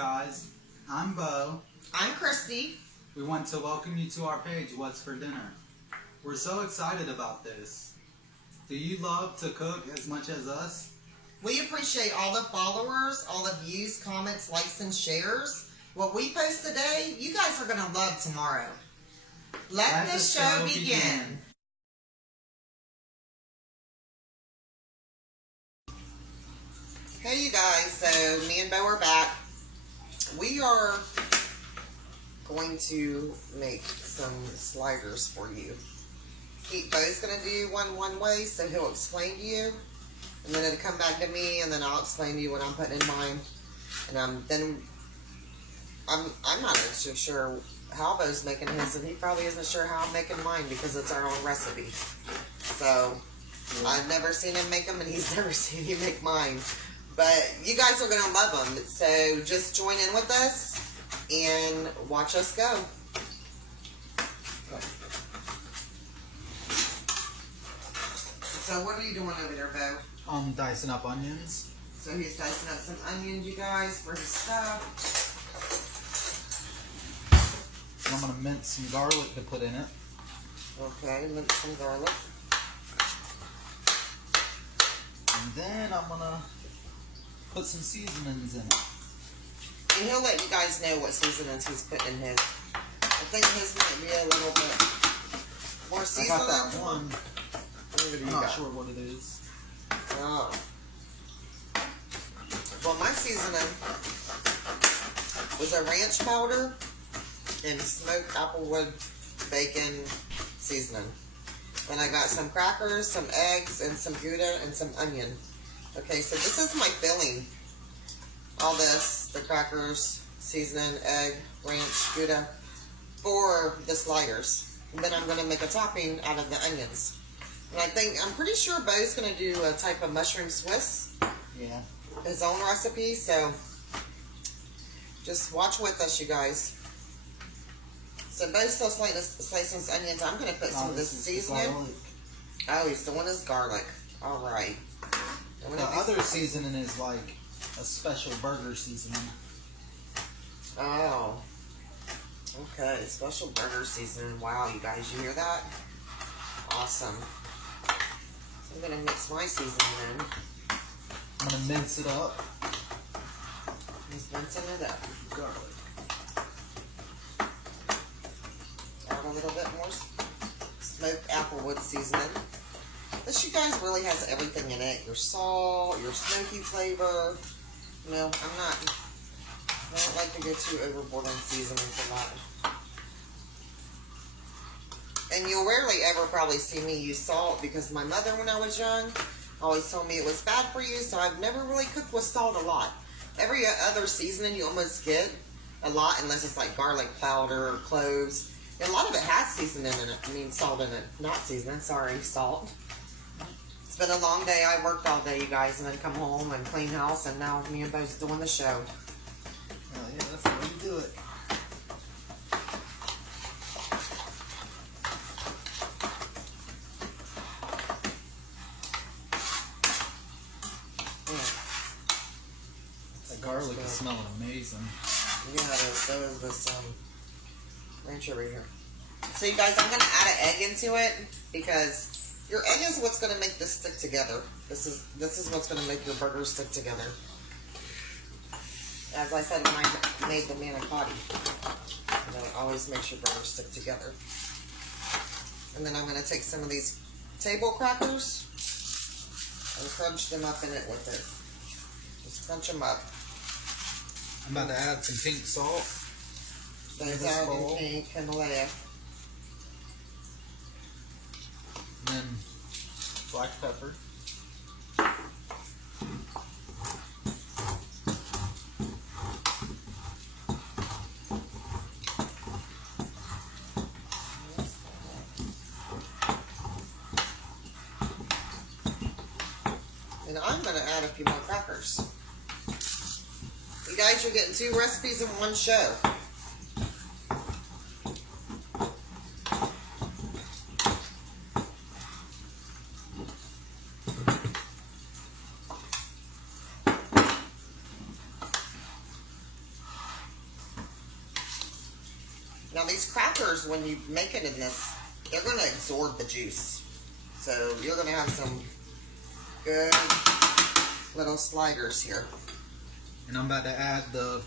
guys, I'm Bo. I'm Christy. We want to welcome you to our page, What's for Dinner. We're so excited about this. Do you love to cook as much as us? We appreciate all the followers, all the views, comments, likes, and shares. What we post today, you guys are going to love tomorrow. Let the show begin. Hey you guys, so me and Bo are back. We are going to make some sliders for you. Bo's going to do one way, so he'll explain to you. And then it'll come back to me, and then I'll explain to you what I'm putting in mine. And then I'm not actually sure how Bo's making his, and he probably isn't sure how I'm making mine because it's our own recipe. So I've never seen him make them, and he's never seen me make mine. But you guys are going to love them. So just join in with us and watch us go. So what are you doing over there, Bo? I'm dicing up onions. So he's dicing up some onions, you guys, for his stuff. And I'm going to mince some garlic to put in it. Okay, mince some garlic. And then I'm going to put some seasonings in it. And he'll let you guys know what seasonings he's putting in his. I think his might be a little bit more seasoned. I got that one. I'm not sure what it is. Oh. Well, my seasoning was a ranch powder and smoked applewood bacon seasoning. Then I got some crackers, some eggs, and some Gouda and some onion. Okay, so this is my filling. All this, the crackers, seasoning, egg, ranch, Gouda, for the sliders. And then I'm going to make a topping out of the onions. And I'm pretty sure Bo's going to do a type of mushroom Swiss. Yeah. His own recipe, so just watch with us, you guys. So Bo's still slicing his onions. I'm going to put some of this seasoning. Oh, he's doing his garlic. All right. The other seasoning is like a special burger seasoning. Oh. Okay, special burger seasoning. Wow, you guys, you hear that? Awesome. So I'm going to mix my seasoning in. I'm going to mince it up. He's mincing it up. Garlic. Add a little bit more smoked applewood seasoning. This, you guys, really has everything in it. Your salt, your smoky flavor. You know, I don't like to go too overboard on seasonings a lot. And you'll rarely ever probably see me use salt because my mother, when I was young, always told me it was bad for you, so I've never really cooked with salt a lot. Every other seasoning you almost get a lot, unless it's like garlic powder or cloves. And a lot of it has seasoning in it. I mean, salt in it. Not seasoning, sorry, salt. It's been a long day. I worked all day, you guys, and then come home and clean house, and now me and Bo's doing the show. Oh yeah, that's the way you do it. That garlic is smelling amazing. Yeah, so is this ranch over here. So you guys, I'm going to add an egg into it because your egg is what's going to make this stick together. This is what's going to make your burgers stick together. As I said when I made the manicotti, you know, it always makes your burgers stick together. And then I'm going to take some of these table crackers and crunch them up in it with it. Just crunch them up. I'm about to add some pink salt. Those are in pink Himalaya. And then black pepper. And I'm going to add a few more crackers. You guys, you're getting 2 recipes in one show. these crackers, when you make it in this, they're going to absorb the juice. So you're going to have some good little sliders here. And I'm about to add the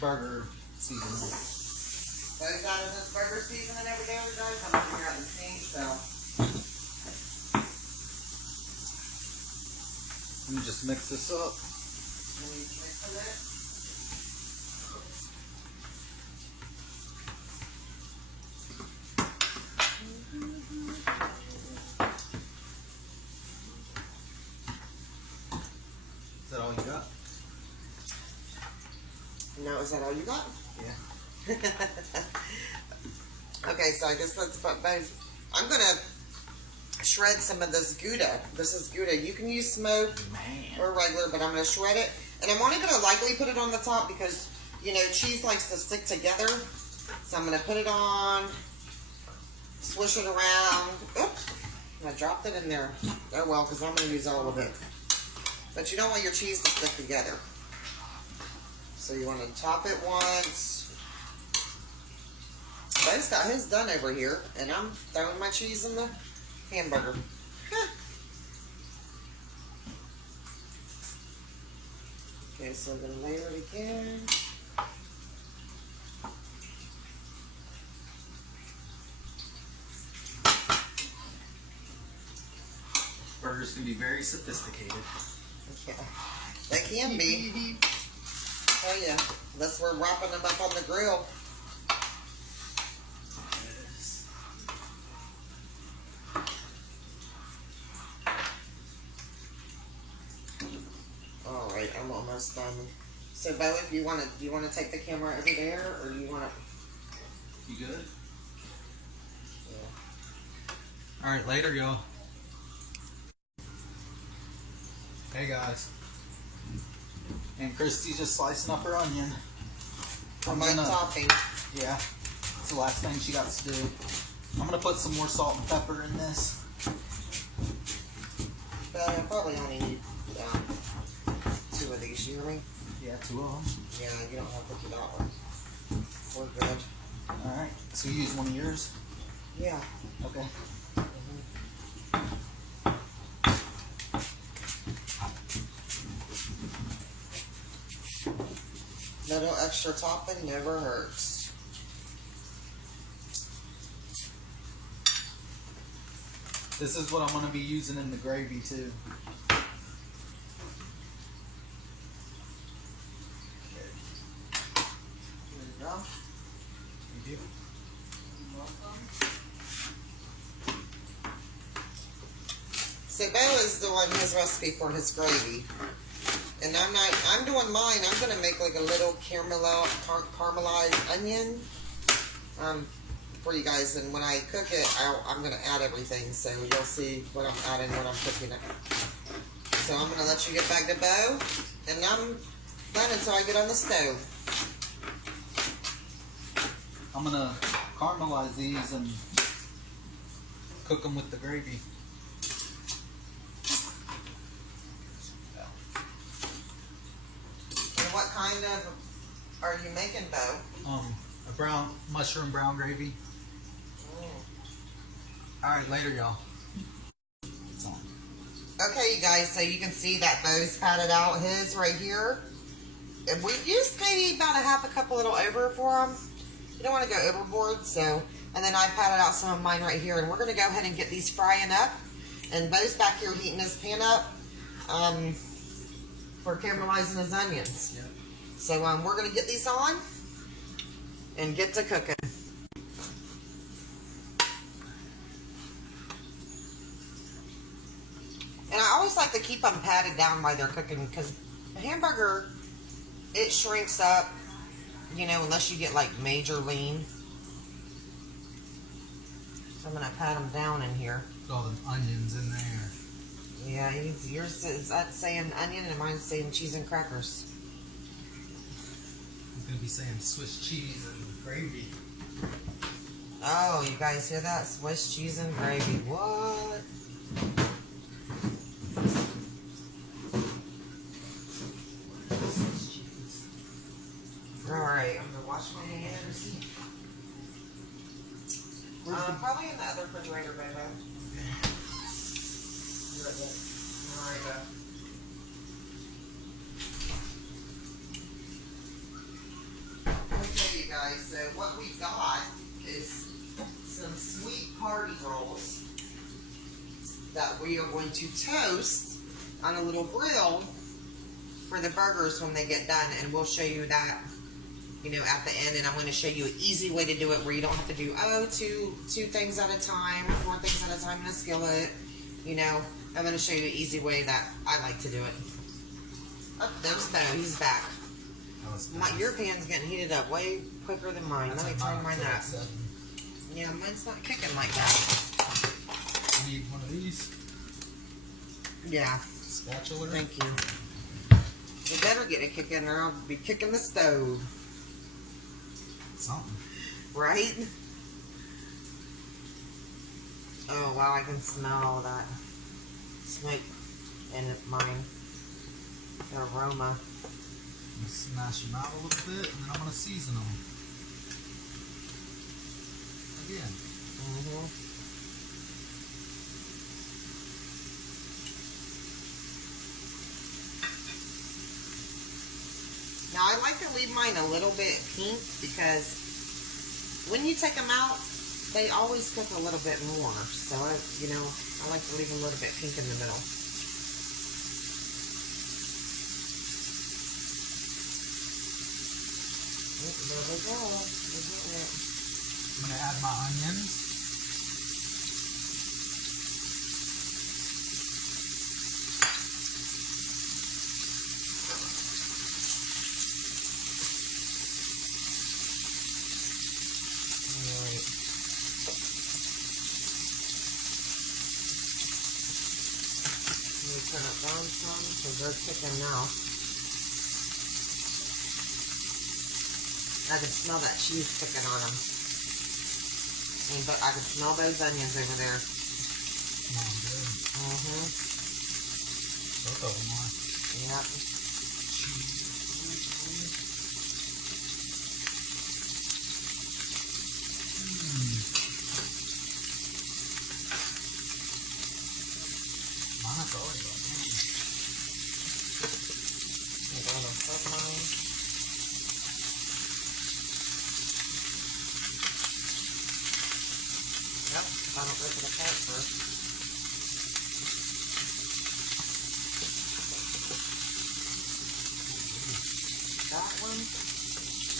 burger seasoning. So you got this burger seasoning over there, guys. I'm going to grab the sink, so. Let me just mix this up. Let me mix it. Is that all you got? No, is that all you got? Yeah. Okay, so I guess that's about both. I'm going to shred some of this Gouda. This is Gouda. You can use smoked or regular, but I'm going to shred it. And I'm only going to lightly put it on the top because, you know, cheese likes to stick together. So I'm going to put it on, swish it around. Oops, I dropped it in there. Oh well, because I'm going to use all of it. But you don't want your cheese to stick together. So you want to top it once. Bo's got his done over here, and I'm throwing my cheese in the hamburger. Okay, so I'm going to layer it again. Burgers can be very sophisticated. Yeah, they can be. Oh yeah, unless we're wrapping them up on the grill. All right, I'm almost done. So, Bo, if you want to, do you want to take the camera over there, or do you want to? You good? Yeah. All right, later, y'all. Hey guys. And Christy's just slicing up her onion. For my topping. Yeah, it's the last thing she got to do. I'm gonna put some more salt and pepper in this. But I probably only need 2 of these. You hear me? Yeah, 2 of them. Yeah, you don't have to do that one. We're good. All right. So you use one of yours? Yeah. Okay. Little extra topping never hurts. This is what I'm going to be using in the gravy too. There you go. Thank you. You're welcome. So Bo is doing his recipe for his gravy. And I'm doing mine. I'm going to make like a little caramelized onion for you guys. And when I cook it, I'm going to add everything. So you'll see what I'm adding when I'm cooking it. So I'm going to let you get back to Bo. And I'm done until I get on the stove. I'm going to caramelize these and cook them with the gravy. What kind of are you making, Bo? A mushroom brown gravy. All right, later, y'all. It's on. Okay, you guys, so you can see that Bo's patted out his right here. And we used maybe about a half a cup a little over for him. You don't want to go overboard, so. And then I patted out some of mine right here, and we're going to go ahead and get these frying up. And Bo's back here heating his pan up for caramelizing his onions. Yep. So we're going to get these on and get to cooking. And I always like to keep them patted down while they're cooking because the hamburger, it shrinks up, you know, unless you get like major lean. So I'm going to pat them down in here. All the onions in there. Yeah, yours is saying onion and mine's saying cheese and crackers. He's going to be saying Swiss cheese and gravy. Oh, you guys hear that? Swiss cheese and gravy. What? Alright, I'm going to wash my hands. Probably in the other refrigerator, baby. Alright, let me tell you guys, so what we got is some sweet party rolls that we are going to toast on a little grill for the burgers when they get done, and we'll show you that, you know, at the end. And I'm going to show you an easy way to do it where you don't have to do two things at a time, 4 things at a time in a skillet. You know, I'm going to show you an easy way that I like to do it. Oh, there's Bo. He's back. Your pan's getting heated up way quicker than mine. Let me turn mine up. Yeah, mine's not kicking like that. You need one of these? Yeah. Spatula? Thank you. You better get a kick in or I'll be kicking the stove. Something. Right? Oh, wow, I can smell all that smoke in mine. The aroma. I'm going to smash them out a little bit, and then I'm going to season them. Again. Now, I like to leave mine a little bit pink because when you take them out, they always cook a little bit more. So, I like to leave a little bit pink in the middle. Oh, there we go. We're getting it. I'm going to add my onions. Alright. Let me turn it down some because they're cooking now. I can smell that cheese cooking on them. But I can smell those onions over there. Smell good. Both of them are. Yep. Mine is already like that. I'm going to flip mine. Yep, if I don't rip it apart first. That one,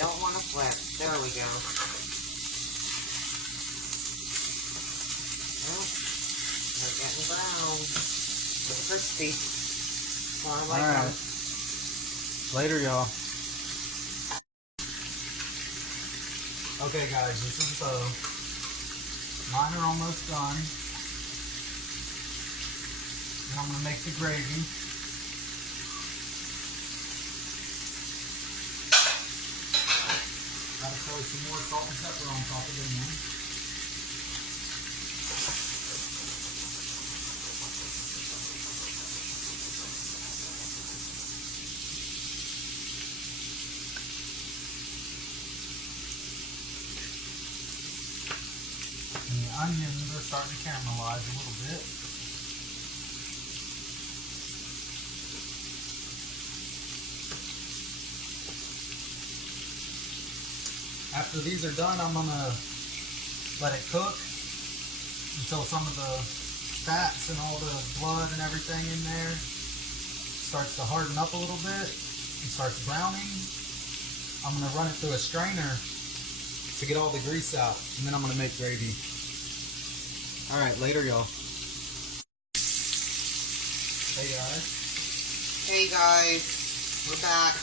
don't want to flip. There we go. Oh, they're getting brown. They're crispy. So I like them. Later, y'all. Okay, guys, this is Bo. Mine are almost done. And I'm going to make the gravy. Gotta throw some more salt and pepper on top of them now. And the onions are starting to caramelize a little bit. After these are done, I'm gonna let it cook until some of the fats and all the blood and everything in there starts to harden up a little bit and starts browning. I'm gonna run it through a strainer to get all the grease out, and then I'm gonna make gravy. All right, later, y'all. Hey guys. Hey guys, we're back.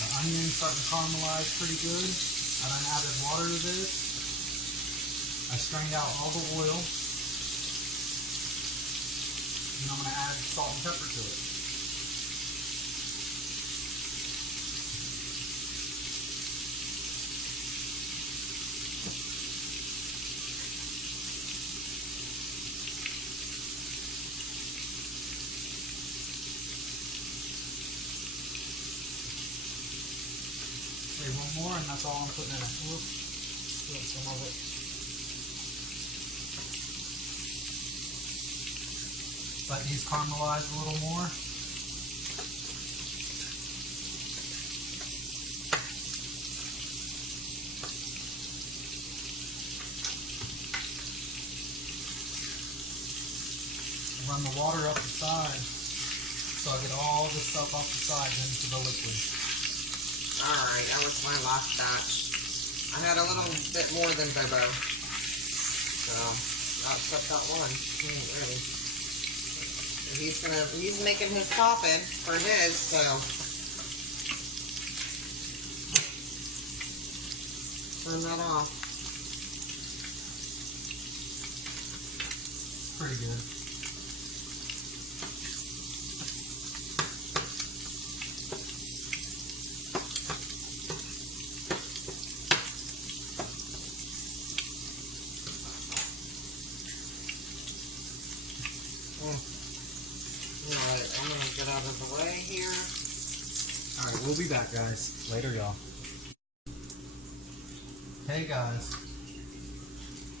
The onion's starting to caramelize pretty good. I done added water to this. I strained out all the oil. And I'm gonna add salt and pepper to it. Say one more, and that's all I'm putting in it. Whoops, spilled some of it. Let these caramelize a little more. Run the water up the side so I get all the stuff off the sides into the liquid. Alright, that was my last batch. I had a little bit more than Bobo. So, except that one. Really. He's making his topping for his, so. Turn that off. Pretty good. Alright, I'm gonna get out of the way here. Alright, we'll be back, guys. Later, y'all. Hey, guys.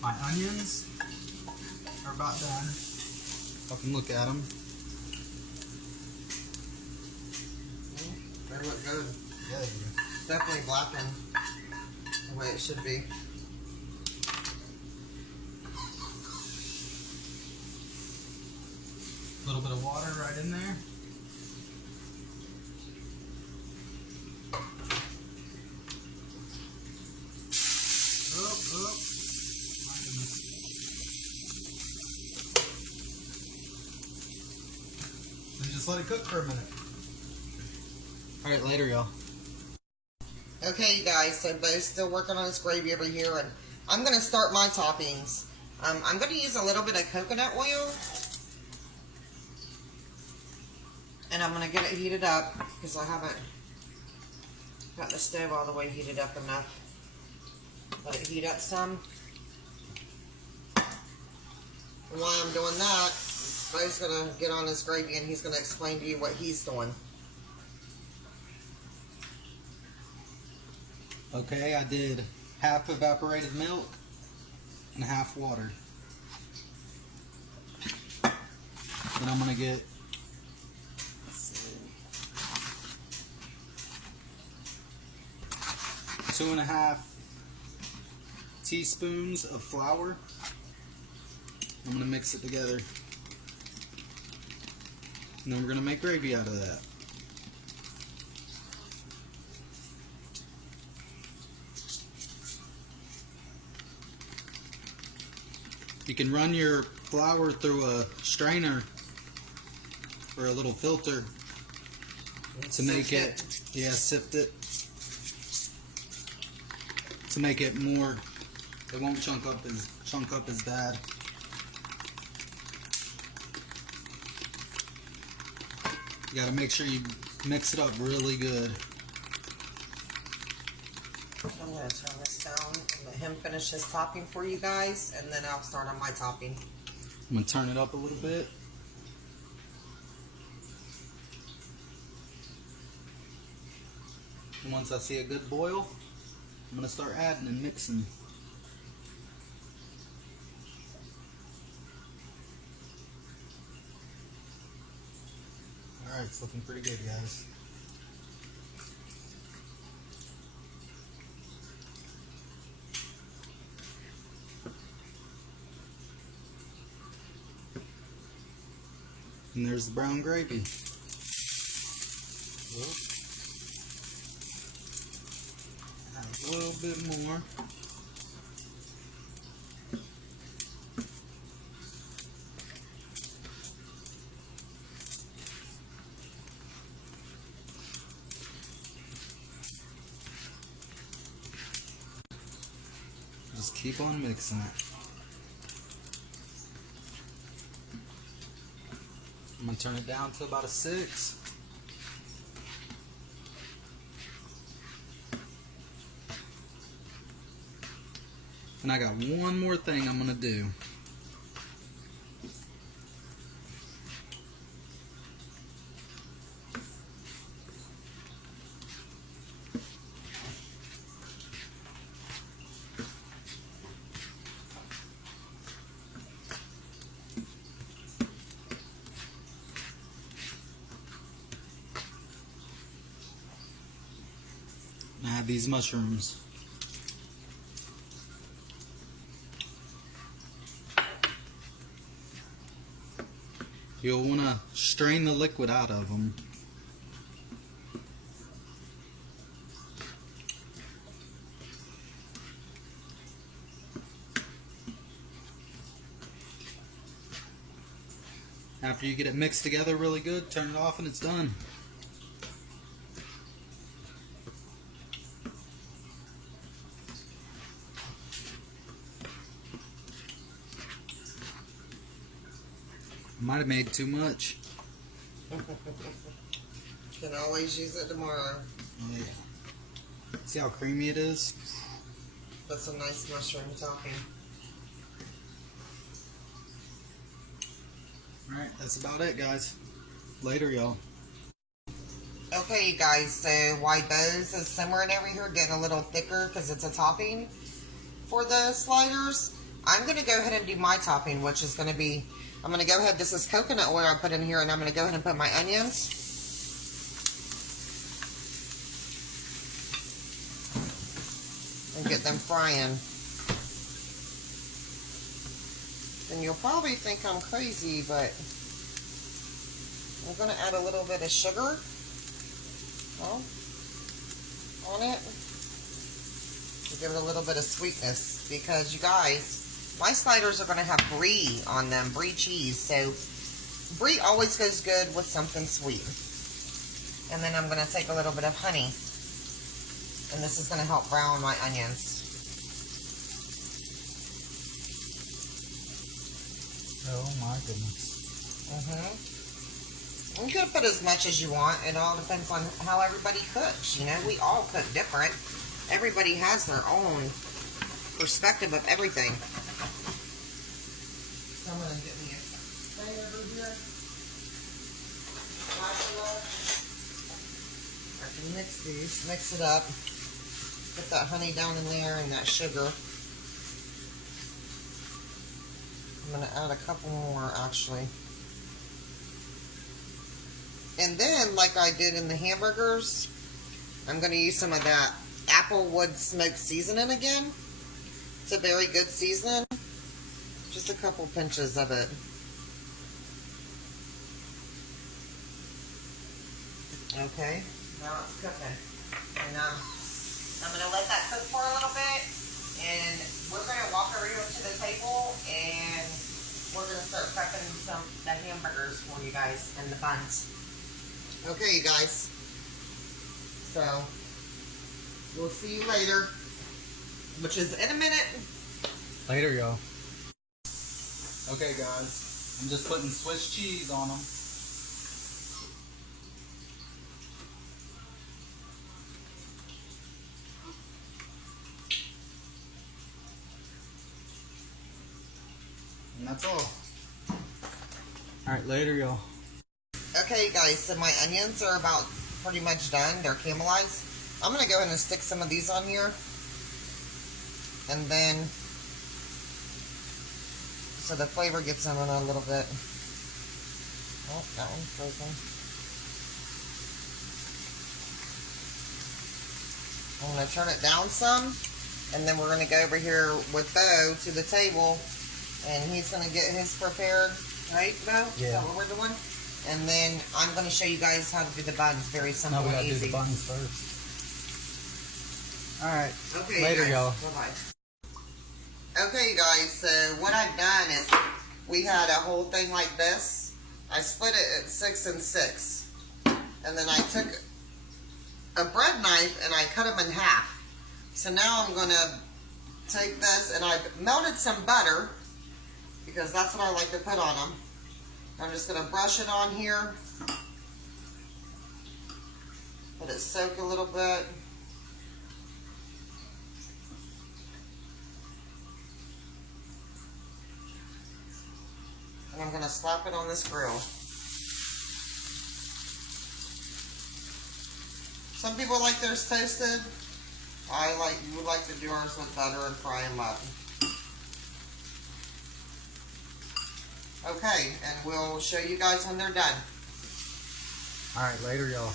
My onions are about done. I can look at them. They look good. Yeah, they do. Definitely blackened the way it should be. A little bit of water right in there. Oh. My goodness. And just let it cook for a minute. Alright, later, y'all. Okay, you guys, so Bo's still working on his gravy over here, and I'm going to start my toppings. I'm going to use a little bit of coconut oil, and I'm going to get it heated up, because I haven't got the stove all the way heated up enough. Let it heat up some. And while I'm doing that, Bo's going to get on his gravy, and he's going to explain to you what he's doing. Okay, I did half evaporated milk and half water. Then I'm gonna get 2.5 teaspoons of flour. I'm gonna mix it together. And then we're gonna make gravy out of that. You can run your flour through a strainer or a little filter to make it, sift it, to make it more, it won't chunk up as bad. You gotta make sure you mix it up really good. I'm going to turn this down and let him finish his topping for you guys, and then I'll start on my topping. I'm gonna turn it up a little bit. And once I see a good boil, I'm gonna start adding and mixing. Alright, it's looking pretty good, guys. And there's the brown gravy. Add a little bit more. Just keep on mixing it. I'm going to turn it down to about a 6. And I got one more thing I'm going to do. these mushrooms. You'll want to strain the liquid out of them. After you get it mixed together really good, turn it off and it's done. Might have made too much. Can always use it tomorrow. Yeah. See how creamy it is? That's a nice mushroom topping. Alright, that's about it, guys. Later, y'all. Okay, you guys, so while Bo's is simmering over here, getting a little thicker because it's a topping for the sliders, I'm going to go ahead and do my topping, which is going to be, I'm going to go ahead, this is coconut oil I put in here, and I'm going to go ahead and put my onions. And get them frying. And you'll probably think I'm crazy, but I'm going to add a little bit of sugar on it to give it a little bit of sweetness, because you guys, my sliders are going to have brie on them, brie cheese, so brie always goes good with something sweet. And then I'm going to take a little bit of honey, and this is going to help brown my onions. Oh my goodness. You can put as much as you want. It all depends on how everybody cooks. You know, we all cook different. Everybody has their own perspective of everything. So I'm going to get me a thing over here. I can mix these, mix it up. Put that honey down in there and that sugar. I'm going to add a couple more, actually. And then, like I did in the hamburgers, I'm going to use some of that Applewood smoked seasoning again. It's a very good seasoning. Just a couple pinches of it. Okay, now it's cooking. And I'm going to let that cook for a little bit. And we're going to walk over here to the table and we're going to start prepping the hamburgers for you guys and the buns. Okay, you guys. So, we'll see you later, which is in a minute. Later, y'all. Okay, guys. I'm just putting Swiss cheese on them. And that's all. Alright, later, y'all. Okay, guys, so my onions are about pretty much done. They're caramelized. I'm going to go ahead and stick some of these on here. And then, so the flavor gets in a little bit. Oh, that one's frozen. I'm going to turn it down some. And then we're going to go over here with Bo to the table. And he's going to get his prepared. Right, Bo? Yeah. Is that what we're doing? And then I'm going to show you guys how to do the buns. Very simple Now we and gotta easy. do the buns first. Alright. Okay, Later, guys. y'all. Bye-bye. Okay, guys. So what I've done is we had a whole thing like this. I split it at 6 and 6. And then I took a bread knife and I cut them in half. So now I'm going to take this and I've melted some butter because that's what I like to put on them. I'm just going to brush it on here. Let it soak a little bit. And I'm going to slap it on this grill. Some people like theirs toasted. We like to do ours with butter and fry them up. Okay, and we'll show you guys when they're done. Alright, later, y'all.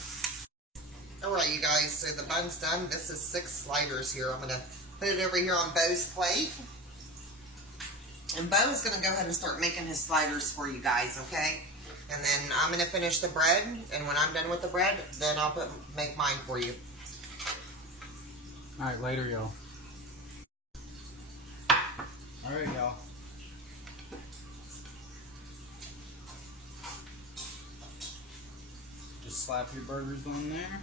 Alright, you guys, so the bun's done. This is 6 sliders here. I'm going to put it over here on Bo's plate. And Bo is going to go ahead and start making his sliders for you guys, okay? And then I'm going to finish the bread. And when I'm done with the bread, then I'll make mine for you. Alright, later, y'all. Alright, y'all. Just slap your burgers on there.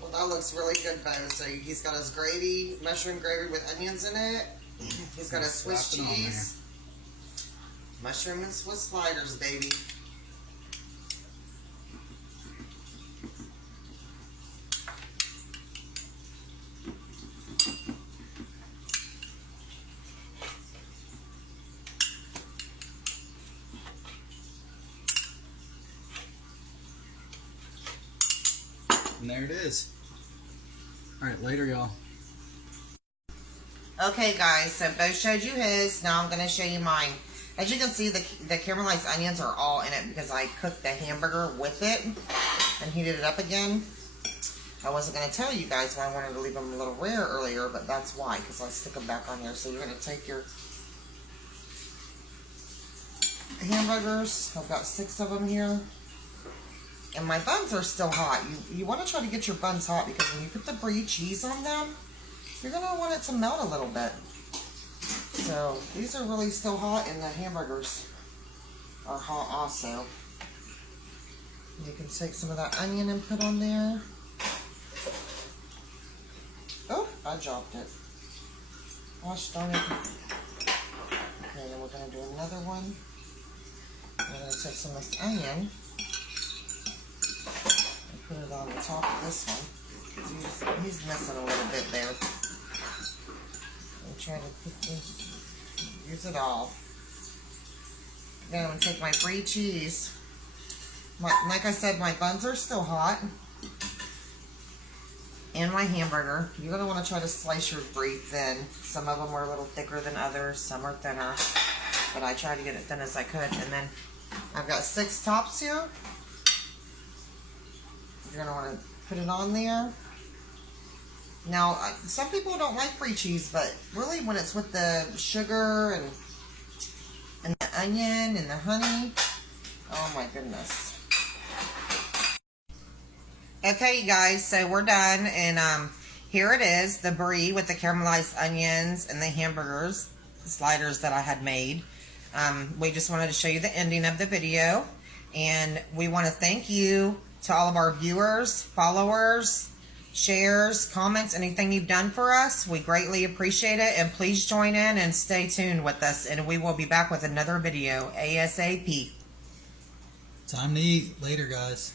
Well, that looks really good, Bo. So he's got his gravy, mushroom gravy with onions in it. He's got a Swiss cheese. Mushroom and Swiss sliders, baby. And there it is. Alright, later, y'all. Okay, guys, so Bo showed you his. Now I'm going to show you mine. As you can see, the caramelized onions are all in it because I cooked the hamburger with it and heated it up again. I wasn't going to tell you guys why I wanted to leave them a little rare earlier, but that's why, because I stick them back on here. So you're going to take your hamburgers. I've got 6 of them here. And my buns are still hot. You want to try to get your buns hot because when you put the brie cheese on them, you're going to want it to melt a little bit. So these are really still hot, and the hamburgers are hot also. You can take some of that onion and put on there. Oh, I dropped it. Gosh darn it. Okay, then we're going to do another one. We're going to take some of this onion and put it on the top of this one. He's missing a little bit there. I'm trying to use it all. Then I'm going to take my brie cheese. Like I said, my buns are still hot. And my hamburger. You're going to want to try to slice your brie thin. Some of them are a little thicker than others. Some are thinner. But I tried to get it thin as I could. And then I've got 6 tops here. You're going to want to put it on there. Now, some people don't like brie cheese, but really when it's with the sugar and the onion and the honey, oh my goodness. Okay, you guys, so we're done, and here it is, the brie with the caramelized onions and the hamburgers, the sliders that I had made. We just wanted to show you the ending of the video, and we want to thank you to all of our viewers, followers, shares, comments, anything you've done for us. We greatly appreciate it, and please join in and stay tuned with us, and we will be back with another video ASAP. Time to eat. Later, guys.